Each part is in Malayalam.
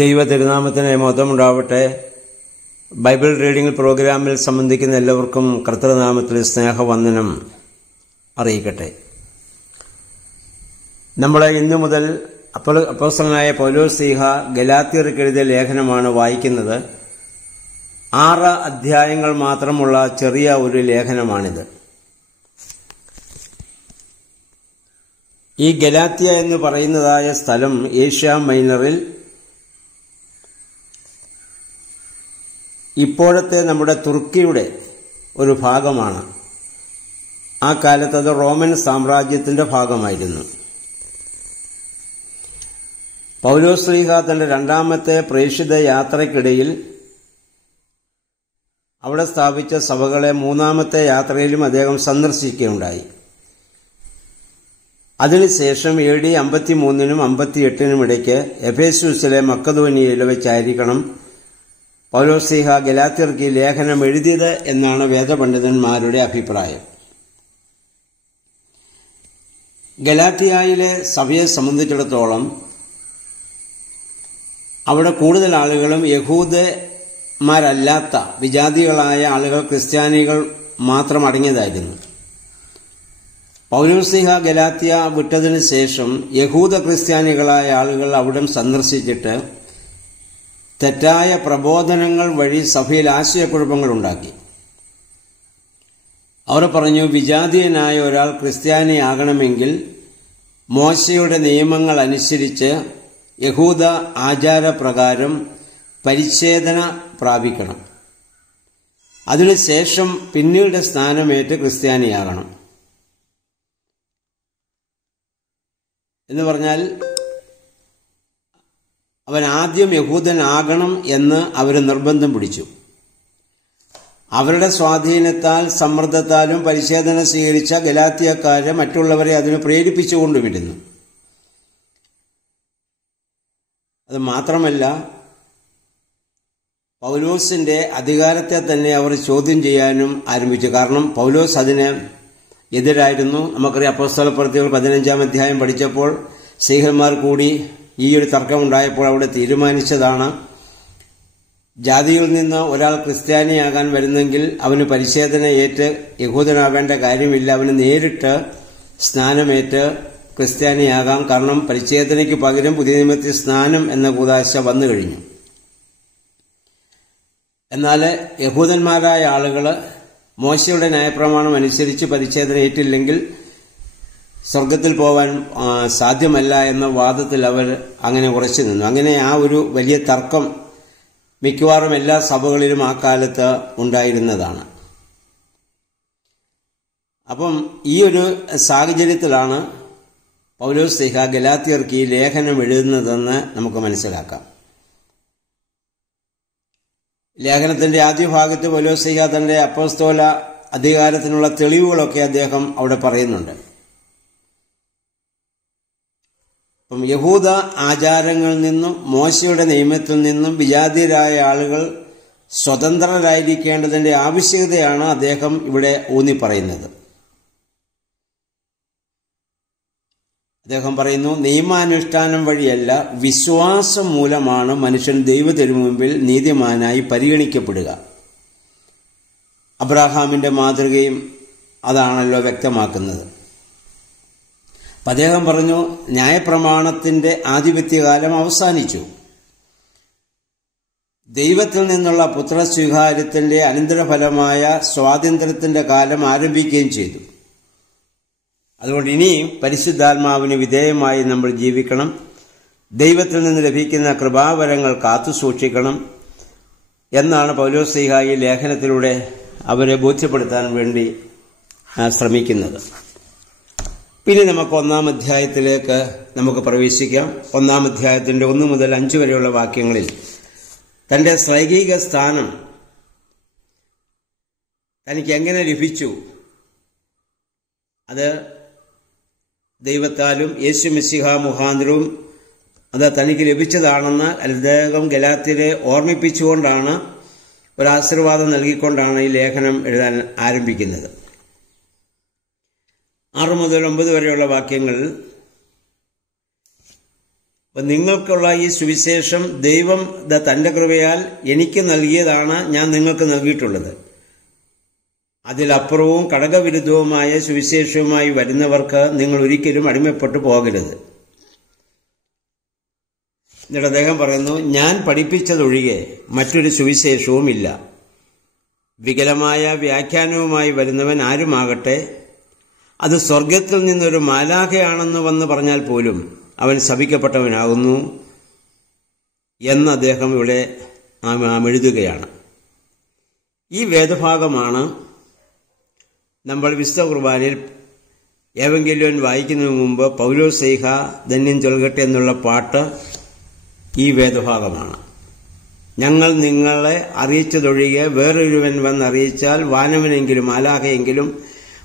ദൈവ തിരുനാമത്തിന് മഹത്വമുണ്ടാവട്ടെ. ബൈബിൾ റീഡിംഗ് പ്രോഗ്രാമിൽ സംബന്ധിക്കുന്ന എല്ലാവർക്കും കർത്തൃനാമത്തിൽ സ്നേഹവന്ദനം അറിയിക്കട്ടെ. നമ്മൾ ഇന്നു മുതൽ അപ്പോസ്തലനായ പൗലോസ്ലീഹ ഗലാത്യർക്ക് എഴുതിയ ലേഖനമാണ് വായിക്കുന്നത്. 6 അധ്യായങ്ങൾ മാത്രമുള്ള ചെറിയ ഒരു ലേഖനമാണിത്. ഈ ഗലാത്യ എന്ന് പറയുന്നതായ സ്ഥലം ഏഷ്യ മൈനറിൽ ഇപ്പോഴത്തെ നമ്മുടെ തുർക്കിയുടെ ഒരു ഭാഗമാണ്. ആ കാലത്ത് അത് റോമൻ സാമ്രാജ്യത്തിന്റെ ഭാഗമായിരുന്നു. പൗലോസ്ലീഹ തന്റെ 2ാമത്തെ പ്രേക്ഷിത യാത്രയ്ക്കിടയിൽ അവിടെ സ്ഥാപിച്ച സഭകളെ 3ാമത്തെ യാത്രയിലും അദ്ദേഹം സന്ദർശിക്കുകയുണ്ടായി. അതിനുശേഷം AD 53 58 ഇടയ്ക്ക് എഫേസ്യൂസിലെ മക്കദോനിയയിൽ വെച്ചായിരിക്കണം പൗലോസ്ലീഹ ഗലാത്യർക്ക് ലേഖനം എഴുതിയത് എന്നാണ് വേദപണ്ഡിതന്മാരുടെ അഭിപ്രായം. ഗലാത്യയിലെ സഭയെ സംബന്ധിച്ചിടത്തോളം അവിടെ കൂടുതൽ ആളുകളും യഹൂദന്മാരല്ലാത്ത വിജാതികളായ ആളുകൾ, ക്രിസ്ത്യാനികൾ മാത്രം അടങ്ങിയതായിരുന്നു. പൗലോസ്ലീഹ ഗലാത്യ വിട്ടതിനു ശേഷം യഹൂദ ക്രിസ്ത്യാനികളായ ആളുകൾ അവിടം സന്ദർശിച്ചിട്ട് തെറ്റായ പ്രബോധനങ്ങൾ വഴി സഭയിൽ ആശയക്കുഴപ്പങ്ങളുണ്ടാക്കി. അവർ പറഞ്ഞു, വിജാതീയനായ ഒരാൾ ക്രിസ്ത്യാനിയാകണമെങ്കിൽ മോശയുടെ നിയമങ്ങൾ അനുസരിച്ച് യഹൂദ ആചാരപ്രകാരം പരിച്ഛേദന പ്രാപിക്കണം. അതിനുശേഷം പിന്നീട് സ്നാനമേറ്റ് ക്രിസ്ത്യാനിയാകണം എന്ന് പറഞ്ഞാൽ അവൻ ആദ്യം യഹൂദനാകണം എന്ന് അവർ നിർബന്ധം പിടിച്ചു. അവരുടെ സ്വാധീനത്താൽ സമ്മർദ്ദത്താലും പരിച്ഛേദന സ്വീകരിച്ച ഗലാത്യക്കാരെ മറ്റുള്ളവരെ അതിന് പ്രേരിപ്പിച്ചുകൊണ്ടുമിരുന്നു. അത് മാത്രമല്ല, പൗലോസിന്റെ അധികാരത്തെ തന്നെ അവർ ചോദ്യം ചെയ്യാനും ആരംഭിച്ചു. കാരണം പൗലോസ് അതിന് എതിരായിരുന്നു. നമുക്കറിയാം, അപ്പോസ്തലപ്രവൃത്തികൾ 15-ാം അധ്യായം പഠിച്ചപ്പോൾ സ്ലീഹന്മാർ കൂടി ഈ ഒരു തർക്കമുണ്ടായപ്പോൾ അവിടെ തീരുമാനിച്ചതാണ്, ജാതിയിൽ നിന്ന് ഒരാൾ ക്രിസ്ത്യാനിയാകാൻ വരുന്നെങ്കിൽ അവന് പരിച്ഛേദന ഏറ്റ് യഹൂദനാകേണ്ട കാര്യമില്ല, അവന് നേരിട്ട് സ്നാനമേറ്റ് ക്രിസ്ത്യാനിയാകാം. കാരണം പരിച്ഛേദനയ്ക്ക് പകരം പുതിയ നിയമത്തിൽ സ്നാനം എന്ന കൂദാശ വന്നു കഴിഞ്ഞു. എന്നാൽ യഹൂദന്മാരായ ആളുകൾ മോശയുടെ ന്യായപ്രമാണം അനുസരിച്ച് പരിച്ഛേദന ഏറ്റില്ലെങ്കിൽ സ്വർഗത്തിൽ പോവാൻ സാധ്യമല്ല എന്ന വാദത്തിൽ അവർ അങ്ങനെ ഉറച്ചു നിന്നു. അങ്ങനെ ആ ഒരു വലിയ തർക്കം മിക്കവാറും എല്ലാ സഭകളിലും ആ കാലത്ത് ഉണ്ടായിരുന്നതാണ്. അപ്പം ഈ ഒരു സാഹചര്യത്തിലാണ് പൗലോസ്ലീഹ ഗലാത്യർക്ക് ഈ ലേഖനം എഴുതുന്നതെന്ന് നമുക്ക് മനസ്സിലാക്കാം. ലേഖനത്തിന്റെ ആദ്യ ഭാഗത്ത് പൗലോസ്ലീഹ തന്റെ അപ്പോസ്തോല അധികാരത്തിനുള്ള തെളിവുകളൊക്കെ അദ്ദേഹം അവിടെ പറയുന്നുണ്ട്. അപ്പം യഹൂദ ആചാരങ്ങളിൽ നിന്നും മോശയുടെ നിയമത്തിൽ നിന്നും വിജാതീയരായ ആളുകൾ സ്വതന്ത്രരായിരിക്കേണ്ടതിന്റെ ആവശ്യകതയാണ് അദ്ദേഹം ഇവിടെ ഊന്നി പറയുന്നത്. അദ്ദേഹം പറയുന്നു, നിയമാനുഷ്ഠാനം വഴിയല്ല, വിശ്വാസം മൂലമാണ് മനുഷ്യൻ ദൈവത്തിനു മുമ്പിൽ നീതിമാനായി പരിഗണിക്കപ്പെടുക. അബ്രാഹാമിന്റെ മാതൃകയും അതാണല്ലോ വ്യക്തമാക്കുന്നത്. അദ്ദേഹം പറഞ്ഞു, ന്യായപ്രമാണത്തിന്റെ ആധിപത്യകാലം അവസാനിച്ചു. ദൈവത്തിൽ നിന്നുള്ള പുത്രസ്വീകാര്യത്തിന്റെ അനന്തരഫലമായ സ്വാതന്ത്ര്യത്തിന്റെ കാലം ആരംഭിക്കുകയും ചെയ്തു. അതുകൊണ്ട് ഇനിയും പരിശുദ്ധാത്മാവിന് വിധേയമായി നമ്മൾ ജീവിക്കണം. ദൈവത്തിൽ നിന്ന് ലഭിക്കുന്ന കൃപാവരങ്ങൾ കാത്തുസൂക്ഷിക്കണം എന്നാണ് പൗലോസ്ലീഹ ഈ ലേഖനത്തിലൂടെ അവരെ ബോധ്യപ്പെടുത്താൻ വേണ്ടി ശ്രമിക്കുന്നത്. പിന്നെ നമുക്ക് 1-ാം അധ്യായത്തിലേക്ക് നമുക്ക് പ്രവേശിക്കാം. 1-ാം അധ്യായത്തിന്റെ 1 മുതൽ 5 വരെയുള്ള വാക്യങ്ങളിൽ തന്റെ ശ്രൈകിക സ്ഥാനം തനിക്ക് എങ്ങനെ ലഭിച്ചു, അത് ദൈവത്താലും യേശു മിശിഹ മുഖാന്തരവും അത് തനിക്ക് ലഭിച്ചതാണെന്ന് അദ്ദേഹം ഗലാത്യരെ ഓർമ്മിപ്പിച്ചുകൊണ്ടാണ്, ഒരു ആശീർവാദം നൽകിക്കൊണ്ടാണ് ഈ ലേഖനം എഴുതാൻ ആരംഭിക്കുന്നത്. 6 മുതൽ 9 വരെയുള്ള വാക്യങ്ങൾ അപ്പം നിങ്ങൾക്കുള്ള ഈ സുവിശേഷം ദൈവം തന്റെ കൃപയാൽ എനിക്ക് നൽകിയതാണ്, ഞാൻ നിങ്ങൾക്ക് നൽകിയിട്ടുള്ളത്. അതിലപ്പുറവും കടകവിരുദ്ധവുമായ സുവിശേഷവുമായി വരുന്നവർക്ക് നിങ്ങൾ ഒരിക്കലും അടിമപ്പെട്ടു പോകരുത്. എന്നിട്ട് അദ്ദേഹം പറയുന്നു, ഞാൻ പഠിപ്പിച്ചതൊഴികെ മറ്റൊരു സുവിശേഷവും ഇല്ല. വികലമായ വ്യാഖ്യാനവുമായി വരുന്നവൻ ആരുമാകട്ടെ, അത് സ്വർഗത്തിൽ നിന്നൊരു മാലാഖയാണെന്ന് വന്ന് പറഞ്ഞാൽ പോലും അവൻ ശപിക്കപ്പെട്ടവനാകുന്നു എന്ന് അദ്ദേഹം ഇവിടെ എഴുതുകയാണ്. ഈ വേദഭാഗമാണ് നമ്മൾ വിശുദ്ധ കുർബാനയിൽ ഏവങ്കേലിയോൻ വായിക്കുന്നതിന് മുമ്പ് പൗലോസ് ശ്ലീഹ ധന്യം ചൊൽകട്ടെ എന്നുള്ള പാട്ട് ഈ വേദഭാഗമാണ്. ഞങ്ങൾ നിങ്ങളെ അറിയിച്ചതൊഴികെ വേറൊരുവൻ വന്നറിയിച്ചാൽ വാനവനെങ്കിലും മാലാഖയെങ്കിലും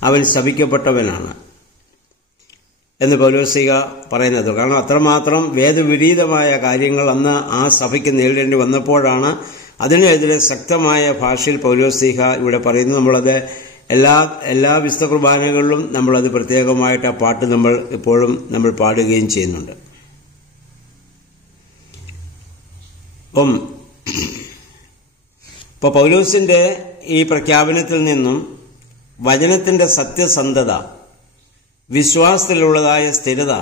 അവൻ ശപിക്കപ്പെട്ടവനാണ് എന്ന് പൗലോസ് ശ്ലീഹ പറയുന്നത്. കാരണം അത്രമാത്രം വേദവിപരീതമായ കാര്യങ്ങൾ അന്ന് ആ സഭയ്ക്ക് നേരിടേണ്ടി വന്നപ്പോഴാണ് അതിനെതിരെ ശക്തമായ ഭാഷയിൽ പൗലോസ് ശ്ലീഹ ഇവിടെ പറയുന്നു. നമ്മളത് എല്ലാ വിശുദ്ധ കുർബാനകളിലും നമ്മളത് പ്രത്യേകമായിട്ട് ആ പാട്ട് നമ്മൾ എപ്പോഴും നമ്മൾ പാടുകയും ചെയ്യുന്നുണ്ട്. ഇപ്പോൾ പൗലോസിന്റെ ഈ പ്രഖ്യാപനത്തിൽ നിന്നും വചനത്തിന്റെ സത്യസന്ധത, വിശ്വാസത്തിലുള്ളതായ സ്ഥിരത,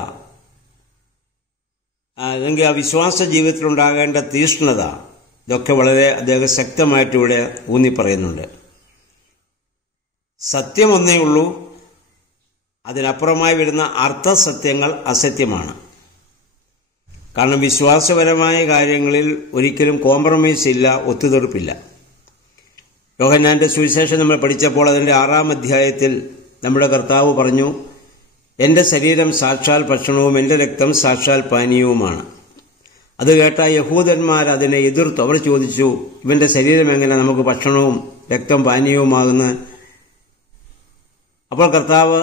അല്ലെങ്കിൽ ആ വിശ്വാസ ജീവിതത്തിലുണ്ടാകേണ്ട തീഷ്ണത, ഇതൊക്കെ വളരെ അദ്ദേഹം ശക്തമായിട്ട് ഇവിടെ ഊന്നി പറയുന്നുണ്ട്. സത്യം ഒന്നേ ഉള്ളൂ, അതിനപ്പുറമായി വരുന്ന അർത്ഥസത്യങ്ങൾ അസത്യമാണ്. കാരണം വിശ്വാസപരമായ കാര്യങ്ങളിൽ ഒരിക്കലും കോംപ്രമൈസ് ഇല്ല, ഒത്തുതീർപ്പില്ല. യോഹന്നാന്റെ സുവിശേഷം നമ്മൾ പഠിച്ചപ്പോൾ അതിന്റെ 6-ാം അധ്യായത്തിൽ നമ്മുടെ കർത്താവ് പറഞ്ഞു, എന്റെ ശരീരം സാക്ഷാൽ ഭക്ഷണവും എന്റെ രക്തം സാക്ഷാൽ പാനീയവുമാണ്. അത് കേട്ട യഹൂദന്മാർ അതിനെ എതിർത്തു. അവർ ചോദിച്ചു, ഇവന്റെ ശരീരം എങ്ങനെ നമുക്ക് ഭക്ഷണവും രക്തം പാനീയവുമാകുന്ന? അപ്പോൾ കർത്താവ്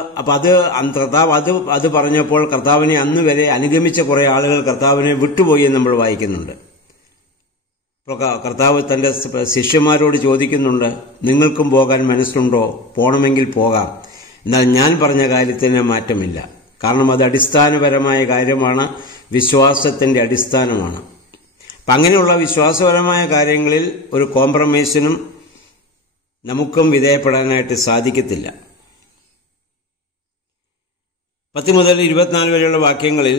അത് പറഞ്ഞപ്പോൾ കർത്താവിനെ അന്ന് വരെ അനുഗമിച്ച കുറെ ആളുകൾ കർത്താവിനെ വിട്ടുപോയി എന്ന് നമ്മൾ വായിക്കുന്നുണ്ട്. അപ്പോൾ കർത്താവ് തന്റെ ശിഷ്യന്മാരോട് ചോദിക്കുന്നുണ്ട്, നിങ്ങൾക്കും പോകാൻ മനസ്സുണ്ടോ? പോകണമെങ്കിൽ പോകാം, എന്നാൽ ഞാൻ പറഞ്ഞ കാര്യത്തിന് മാറ്റമില്ല. കാരണം അത് അടിസ്ഥാനപരമായ കാര്യമാണ്, വിശ്വാസത്തിന്റെ അടിസ്ഥാനമാണ്. അപ്പം അങ്ങനെയുള്ള വിശ്വാസപരമായ കാര്യങ്ങളിൽ ഒരു കോംപ്രമൈസിനും നമുക്കും വിധേയപ്പെടാനായിട്ട് സാധിക്കത്തില്ല. 10 മുതൽ 24 വരെയുള്ള വാക്യങ്ങളിൽ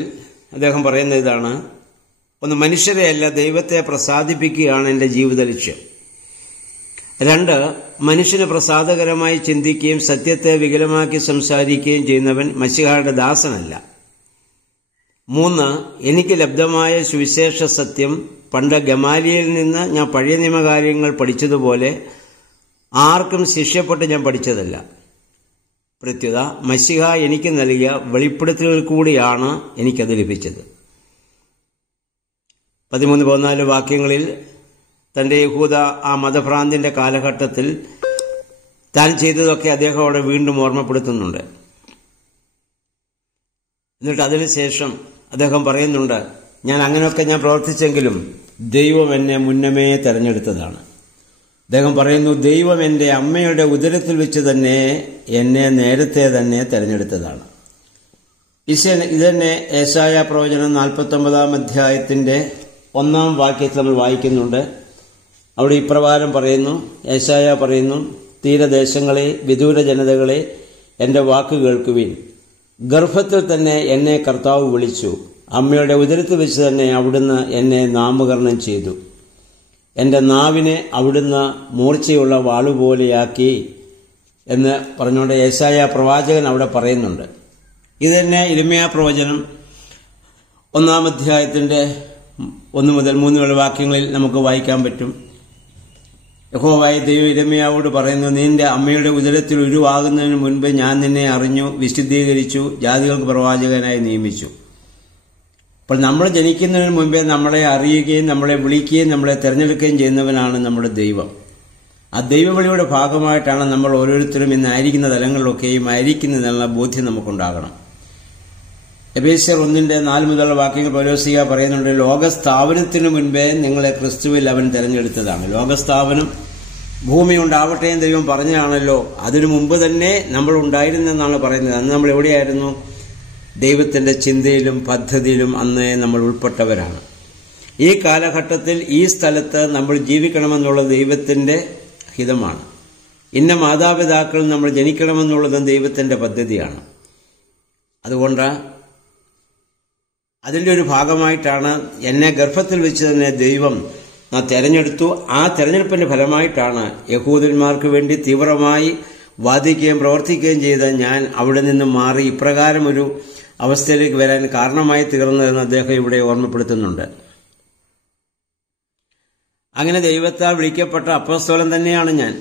അദ്ദേഹം പറയുന്ന ഇതാണ്: 1, മനുഷ്യരെയല്ല ദൈവത്തെ പ്രസാദിപ്പിക്കുകയാണ് എൻ്റെ ജീവിത ലക്ഷ്യം. 2, മനുഷ്യന് പ്രസാദകരമായി ചിന്തിക്കുകയും സത്യത്തെ വികലമാക്കി സംസാരിക്കുകയും ചെയ്യുന്നവൻ മശിഹായുടെ ദാസനല്ല. 3, എനിക്ക് ലബ്ധമായ സുവിശേഷ സത്യം പണ്ട് ഗമാലിയയിൽ നിന്ന് ഞാൻ പഴയ നിയമകാര്യങ്ങൾ പഠിച്ചതുപോലെ ആർക്കും ശിഷ്യപ്പെട്ട് ഞാൻ പഠിച്ചതല്ല. പ്രത്യുത മശിഹ എനിക്ക് നൽകിയ വെളിപ്പെടുത്തലുകൾ കൂടിയാണ് എനിക്കത് ലഭിച്ചത്. 13-14 വാക്യങ്ങളിൽ തന്റെ യഹൂദ ആ മതഭ്രാന്തിന്റെ കാലഘട്ടത്തിൽ താൻ ചെയ്തതൊക്കെ അദ്ദേഹം അവിടെ വീണ്ടും ഓർമ്മപ്പെടുത്തുന്നുണ്ട്. എന്നിട്ട് അതിനുശേഷം അദ്ദേഹം പറയുന്നുണ്ട്, ഞാൻ അങ്ങനെയൊക്കെ ഞാൻ പ്രവർത്തിച്ചെങ്കിലും ദൈവം എന്നെ മുന്നമേ തെരഞ്ഞെടുത്തതാണ്. അദ്ദേഹം പറയുന്നു, ദൈവം എൻ്റെ അമ്മയുടെ ഉദരത്തിൽ വെച്ച് തന്നെ എന്നെ നേരത്തെ തന്നെ തെരഞ്ഞെടുത്തതാണ്. ഇതന്നെ യെശയ്യാ പ്രവചനം 49-ാം അധ്യായത്തിന്റെ 1-ാം വാക്യത്തിൽ നമ്മൾ വായിക്കുന്നുണ്ട്. അവിടെ ഇപ്രകാരം പറയുന്നു, യെശയ്യാ പറയുന്നു, തീരദേശങ്ങളെ, വിദൂര ജനതകളെ, എൻ്റെ വാക്ക് കേൾക്കുവിൻ. ഗർഭത്തിൽ തന്നെ എന്നെ കർത്താവ് വിളിച്ചു, അമ്മയുടെ ഉദരത്തിൽ വെച്ച് തന്നെ അവിടുന്ന് എന്നെ നാമകരണം ചെയ്തു. എൻ്റെ നാവിനെ അവിടുന്ന് മൂർച്ചയുള്ള വാളുപോലെയാക്കി എന്ന് പറഞ്ഞുകൊണ്ട് യെശയ്യാ പ്രവാചകൻ അവിടെ പറയുന്നുണ്ട്. ഇത് തന്നെ യിരെമ്യാ പ്രവചനം 1-ാം അധ്യായത്തിന്റെ 1 മുതൽ 3 വാക്യങ്ങളിൽ നമുക്ക് വായിക്കാൻ പറ്റും. യഹോവയായ ദൈവം യിരെമ്യാവോട് പറയുന്നു, നിന്റെ അമ്മയുടെ ഉദരത്തിൽ ഉരുവാകുന്നതിന് മുൻപ് ഞാൻ നിന്നെ അറിഞ്ഞു, വിശുദ്ധീകരിച്ചു, ജാതികൾക്ക് പ്രവാചകനായി നിയമിച്ചു. അപ്പോൾ നമ്മൾ ജനിക്കുന്നതിന് മുമ്പേ നമ്മളെ അറിയുകയും നമ്മളെ വിളിക്കുകയും നമ്മളെ തിരഞ്ഞെടുക്കുകയും ചെയ്യുന്നവനാണ് നമ്മുടെ ദൈവം. ആ ദൈവവിളിയുടെ ഭാഗമായിട്ടാണ് നമ്മൾ ഓരോരുത്തരും ഇന്ന് ആയിരിക്കുന്ന തലങ്ങളിലൊക്കെയും ആയിരിക്കുന്നതെന്നുള്ള ബോധ്യം നമുക്കുണ്ടാകണം. എഫേസ്യർ 1:4 മുതലുള്ള വാക്യങ്ങൾ പൗലോസ് പറയുന്നുണ്ട്, ലോകസ്ഥാപനത്തിനു മുൻപേ നിങ്ങളെ ക്രിസ്തുവിൽ അവൻ തിരഞ്ഞെടുത്തതാണ്. ലോകസ്ഥാപനം ഭൂമി ഉണ്ടാവട്ടെ എന്ന് ദൈവം പറഞ്ഞതാണല്ലോ. അതിനു മുമ്പ് തന്നെ നമ്മൾ ഉണ്ടായിരുന്നെന്നാണ് പറയുന്നത്. അന്ന് നമ്മൾ എവിടെയായിരുന്നു? ദൈവത്തിൻ്റെ ചിന്തയിലും പദ്ധതിയിലും അന്നേ നമ്മൾ ഉൾപ്പെട്ടവരാണ്. ഈ കാലഘട്ടത്തിൽ ഈ സ്ഥലത്ത് നമ്മൾ ജീവിക്കണമെന്നുള്ളത് ദൈവത്തിൻ്റെ ഹിതമാണ്. ഇന്ന മാതാപിതാക്കൾ നമ്മൾ ജനിക്കണമെന്നുള്ളതും ദൈവത്തിൻ്റെ പദ്ധതിയാണ്. അതുകൊണ്ട് അതിൻ്റെ ഒരു ഭാഗമായിട്ടാണ് എന്നെ ഗർഭത്തിൽ വെച്ച് തന്നെ ദൈവം തെരഞ്ഞെടുത്തു. ആ തെരഞ്ഞെടുപ്പിന്റെ ഫലമായിട്ടാണ് യഹൂദന്മാർക്ക് വേണ്ടി തീവ്രമായി വാദിക്കുകയും പ്രവർത്തിക്കുകയും ചെയ്ത ഞാൻ അവിടെ നിന്ന് മാറി ഇപ്രകാരം ഒരു അവസ്ഥയിലേക്ക് വരാൻ കാരണമായി തീർന്നതെന്ന് അദ്ദേഹം ഇവിടെ ഓർമ്മപ്പെടുത്തുന്നുണ്ട്. അങ്ങനെ ദൈവത്താൽ വിളിക്കപ്പെട്ട അപ്പോസ്തലൻ തന്നെയാണ് ഞാൻ.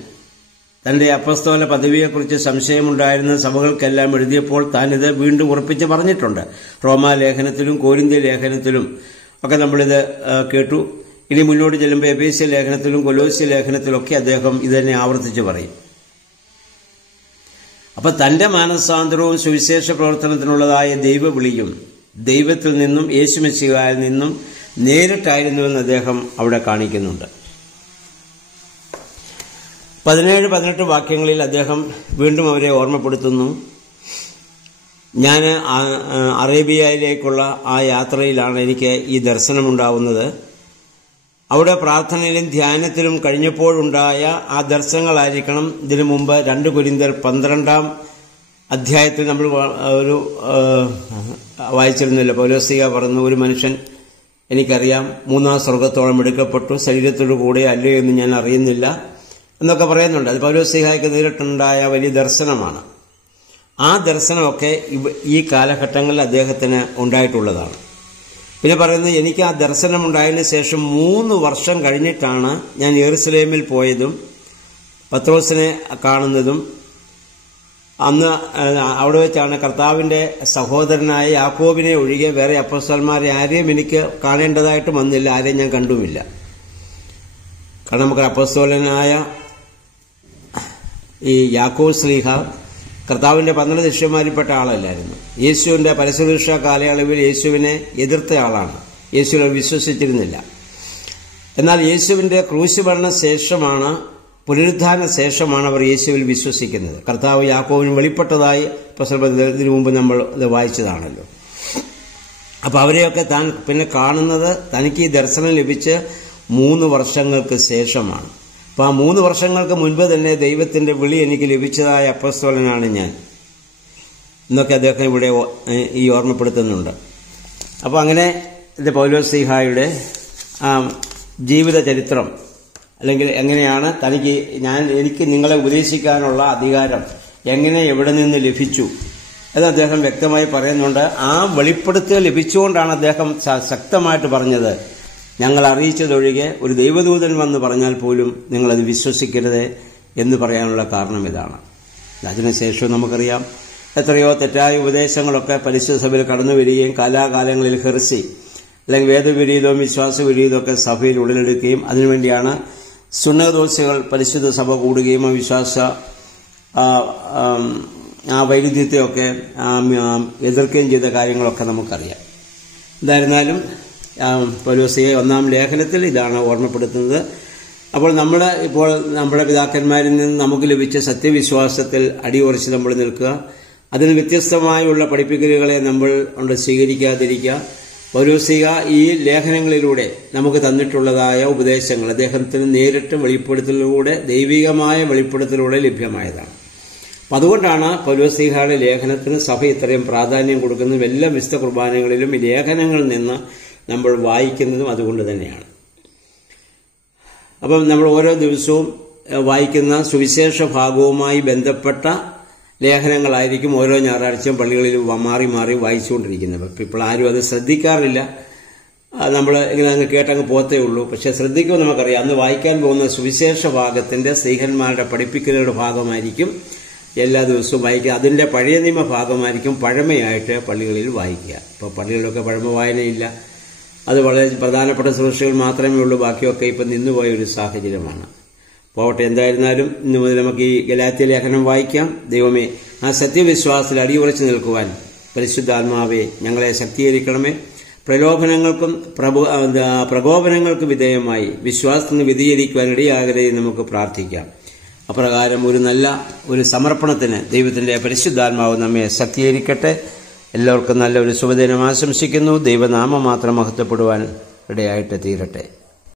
തന്റെ അപ്പോസ്തല പദവിയെക്കുറിച്ച് സംശയമുണ്ടായിരുന്ന സഭകൾക്കെല്ലാം എഴുതിയപ്പോൾ താനിത് വീണ്ടും ഉറപ്പിച്ച് പറഞ്ഞിട്ടുണ്ട്. റോമാലേഖനത്തിലും കോരിന്ത്യ ലേഖനത്തിലും ഒക്കെ നമ്മളിത് കേട്ടു. ഇനി മുന്നോട്ട് ചെല്ലുമ്പോൾ എഫേസ്യ ലേഖനത്തിലും കൊലോസ്യ ലേഖനത്തിലൊക്കെ അദ്ദേഹം ഇതുതന്നെ ആവർത്തിച്ച് പറയും. അപ്പൊ തന്റെ മാനസാന്തരവും സുവിശേഷ പ്രവർത്തനത്തിനുള്ളതായ ദൈവവിളിയും ദൈവത്തിൽ നിന്നും യേശുമിശിഹായിൽ നിന്നും നേരിട്ടായിരുന്നുവെന്ന് അദ്ദേഹം അവിടെ കാണിക്കുന്നുണ്ട്. 17-18 വാക്യങ്ങളിൽ അദ്ദേഹം വീണ്ടും അവരെ ഓർമ്മപ്പെടുത്തുന്നു. ഞാൻ അറേബ്യയിലേക്കുള്ള ആ യാത്രയിലാണ് എനിക്ക് ഈ ദർശനമുണ്ടാവുന്നത്. അവിടെ പ്രാർത്ഥനയിലും ധ്യാനത്തിലും കഴിഞ്ഞപ്പോഴുണ്ടായ ആ ദർശനങ്ങളായിരിക്കണം ഇതിനു മുമ്പ് 2 കൊരിന്ത്യർ 12-ാം അധ്യായത്തിൽ നമ്മൾ ഒരു വായിച്ചിരുന്നില്ല. പൗലോസ്ലീഹ പറഞ്ഞു, ഒരു മനുഷ്യൻ എനിക്കറിയാം 3-ാം സ്വർഗത്തോളം എടുക്കപ്പെട്ടു, ശരീരത്തോടു കൂടെ അല്ലയോ എന്ന് ഞാൻ അറിയുന്നില്ല എന്നൊക്കെ പറയുന്നുണ്ട്. അത് പൗലോസ്ലീഹയ്ക്ക് നേരിട്ടുണ്ടായ വലിയ ദർശനമാണ്. ആ ദർശനമൊക്കെ ഈ കാലഘട്ടങ്ങളിൽ അദ്ദേഹത്തിന് ഉണ്ടായിട്ടുള്ളതാണ്. പിന്നെ പറയുന്നത്, എനിക്ക് ആ ദർശനമുണ്ടായതിനു ശേഷം 3 വർഷം കഴിഞ്ഞിട്ടാണ് ഞാൻ യെറുസലേമിൽ പോയതും പത്രോസിനെ കാണുന്നതും. അന്ന് അവിടെ വെച്ചാണ് കർത്താവിന്റെ സഹോദരനായ യാക്കോബിനെ ഒഴികെ വേറെ അപ്പോസ്തലന്മാരെ ആരെയും എനിക്ക് കാണേണ്ടതായിട്ട് വന്നില്ല, ആരെയും ഞാൻ കണ്ടുമില്ല. കാരണം നമുക്ക് അപ്പോസ്തലനായ ഈ യാക്കോബ് ശ്ലീഹ കർത്താവിന്റെ 12 ശിഷ്യന്മാരിൽപ്പെട്ട ആളല്ലായിരുന്നു. യേശുവിന്റെ പരശുശുശ്രൂഷ കാലയളവിൽ യേശുവിനെ എതിർത്ത ആളാണ്. യേശുവിനെ വിശ്വസിച്ചിരുന്നില്ല. എന്നാൽ യേശുവിന്റെ ക്രൂശ് മരണ ശേഷമാണ്, പുനരുദ്ധാന ശേഷമാണ് അവർ യേശുവിൽ വിശ്വസിക്കുന്നത്. കർത്താവ് യാക്കോബിന് വെളിപ്പെട്ടതായി ഇതിനു മുമ്പ് നമ്മൾ ഇത് വായിച്ചതാണല്ലോ. അപ്പൊ അവരെയൊക്കെ താൻ പിന്നെ കാണുന്നത് തനിക്ക് ഈ ദർശനം ലഭിച്ച് 3 വർഷങ്ങൾക്ക് ശേഷമാണ്. അപ്പൊ ആ 3 വർഷങ്ങൾക്ക് മുൻപ് തന്നെ ദൈവത്തിന്റെ വിളി എനിക്ക് ലഭിച്ചതായ അപ്പോസ്തലനാണ് ഞാൻ എന്നൊക്കെ അദ്ദേഹം ഇവിടെ ഈ ഓർമ്മപ്പെടുത്തുന്നുണ്ട്. അപ്പൊ അങ്ങനെ ഇത് പൗലോസ്ലീഹായുടെ ജീവിത ചരിത്രം, അല്ലെങ്കിൽ എങ്ങനെയാണ് എനിക്ക് നിങ്ങളെ ഉപദേശിക്കാനുള്ള അധികാരം എങ്ങനെ എവിടെ നിന്ന് ലഭിച്ചു എന്ന് അദ്ദേഹം വ്യക്തമായി പറയുന്നുണ്ട്. ആ വെളിപ്പെടുത്തൽ ലഭിച്ചുകൊണ്ടാണ് അദ്ദേഹം ശക്തമായിട്ട് പറഞ്ഞത്, ഞങ്ങൾ അറിയിച്ചതൊഴികെ ഒരു ദൈവദൂതൻ വന്ന് പറഞ്ഞാൽ പോലും നിങ്ങളത് വിശ്വസിക്കരുത് എന്ന് പറയാനുള്ള കാരണം ഇതാണ്. അതിനുശേഷം നമുക്കറിയാം എത്രയോ തെറ്റായ ഉപദേശങ്ങളൊക്കെ പരിശുദ്ധ സഭയിൽ കടന്നു വരികയും കാലാകാലങ്ങളിൽ ഹെർസി അല്ലെങ്കിൽ വേദവിരീതവും വിശ്വാസവിരീതമൊക്കെ സഭയിൽ ഉടലെടുക്കുകയും അതിനുവേണ്ടിയാണ് സുന്നതദോസികൾ പരിശുദ്ധ സഭ കൂടുകയും ആ വിശ്വാസ ആ വൈരുദ്ധ്യത്തെയൊക്കെ എതിർക്കുകയും ചെയ്ത കാര്യങ്ങളൊക്കെ നമുക്കറിയാം. എന്തായിരുന്നാലും പൗലോസ്ലീഹ 1-ാം ലേഖനത്തിൽ ഇതാണ് ഓർമ്മപ്പെടുത്തുന്നത്. അപ്പോൾ നമ്മുടെ പിതാക്കന്മാരിൽ നിന്ന് നമുക്ക് ലഭിച്ച സത്യവിശ്വാസത്തിൽ അടിയുറച്ച് നമ്മൾ നിൽക്കുക. അതിന് വ്യത്യസ്തമായുള്ള പഠിപ്പിക്കലുകളെ നമ്മൾ സ്വീകരിക്കാതിരിക്കുക. പൗലോസ്ലീഹ ഈ ലേഖനങ്ങളിലൂടെ നമുക്ക് തന്നിട്ടുള്ളതായ ഉപദേശങ്ങൾ അദ്ദേഹത്തിന് നേരിട്ട് വെളിപ്പെടുത്തലിലൂടെ, ദൈവികമായ വെളിപ്പെടുത്തലിലൂടെ ലഭ്യമായതാണ്. അപ്പം അതുകൊണ്ടാണ് പൗലോസ്ലീഹയുടെ ലേഖനത്തിന് സഭ ഇത്രയും പ്രാധാന്യം കൊടുക്കുന്നതും എല്ലാ വിശുദ്ധ കുർബാനകളിലും ഈ ലേഖനങ്ങളിൽ നിന്ന് നമ്മൾ വായിക്കുന്നതും അതുകൊണ്ട് തന്നെയാണ്. അപ്പം നമ്മൾ ഓരോ ദിവസവും വായിക്കുന്ന സുവിശേഷ ഭാഗവുമായി ബന്ധപ്പെട്ട ലേഖനങ്ങളായിരിക്കും ഓരോ ഞായറാഴ്ചയും പള്ളികളിൽ മാറി മാറി വായിച്ചുകൊണ്ടിരിക്കുന്നത്. ഇപ്പോൾ ആരും അത് ശ്രദ്ധിക്കാറില്ല. നമ്മൾ ഇങ്ങനെ അങ്ങ് കേട്ടങ്ങ് പോത്തേ ഉള്ളൂ. പക്ഷെ ശ്രദ്ധിക്കുമ്പോൾ നമുക്കറിയാം, അന്ന് വായിക്കാൻ പോകുന്ന സുവിശേഷ ഭാഗത്തിന്റെ സ്ത്രീഹന്മാരുടെ പഠിപ്പിക്കലുടെ ഭാഗമായിരിക്കും എല്ലാ ദിവസവും വായിക്കുക. അതിന്റെ പഴയ നിയമ ഭാഗമായിരിക്കും പഴമയായിട്ട് പള്ളികളിൽ വായിക്കുക. ഇപ്പോൾ പള്ളികളിലൊക്കെ പഴമ വായനയില്ല. അത് വളരെ പ്രധാനപ്പെട്ട ശുശ്രൂഷകൾ മാത്രമേ ഉള്ളൂ. ബാക്കിയൊക്കെ ഇപ്പം നിന്നുപോയ ഒരു സാഹചര്യമാണ്. പോകട്ടെ, എന്തായിരുന്നാലും ഇന്നു മുതൽ നമുക്ക് ഈ ഗലാത്യ ലേഖനം വായിക്കാം. ദൈവമേ, ആ സത്യവിശ്വാസത്തിൽ അടിയുറച്ചു നിൽക്കുവാൻ പരിശുദ്ധാത്മാവെ ഞങ്ങളെ ശക്തീകരിക്കണമേ. പ്രകോപനങ്ങൾക്ക് വിധേയമായി വിശ്വാസത്തിന് വ്യതിചലിക്കുവാൻ ഇടയാകരുതേ നമുക്ക് പ്രാർത്ഥിക്കാം. അപ്രകാരം ഒരു നല്ല സമർപ്പണത്തിന് ദൈവത്തിന്റെ പരിശുദ്ധാത്മാവ് നമ്മെ ശക്തീകരിക്കട്ടെ. എല്ലാവർക്കും നല്ലൊരു ശുഭദിനം ആശംസിക്കുന്നു. ദൈവനാമം മാത്രം മഹത്വപ്പെടുവാൻ ഇടയായിട്ട് തീരട്ടെ.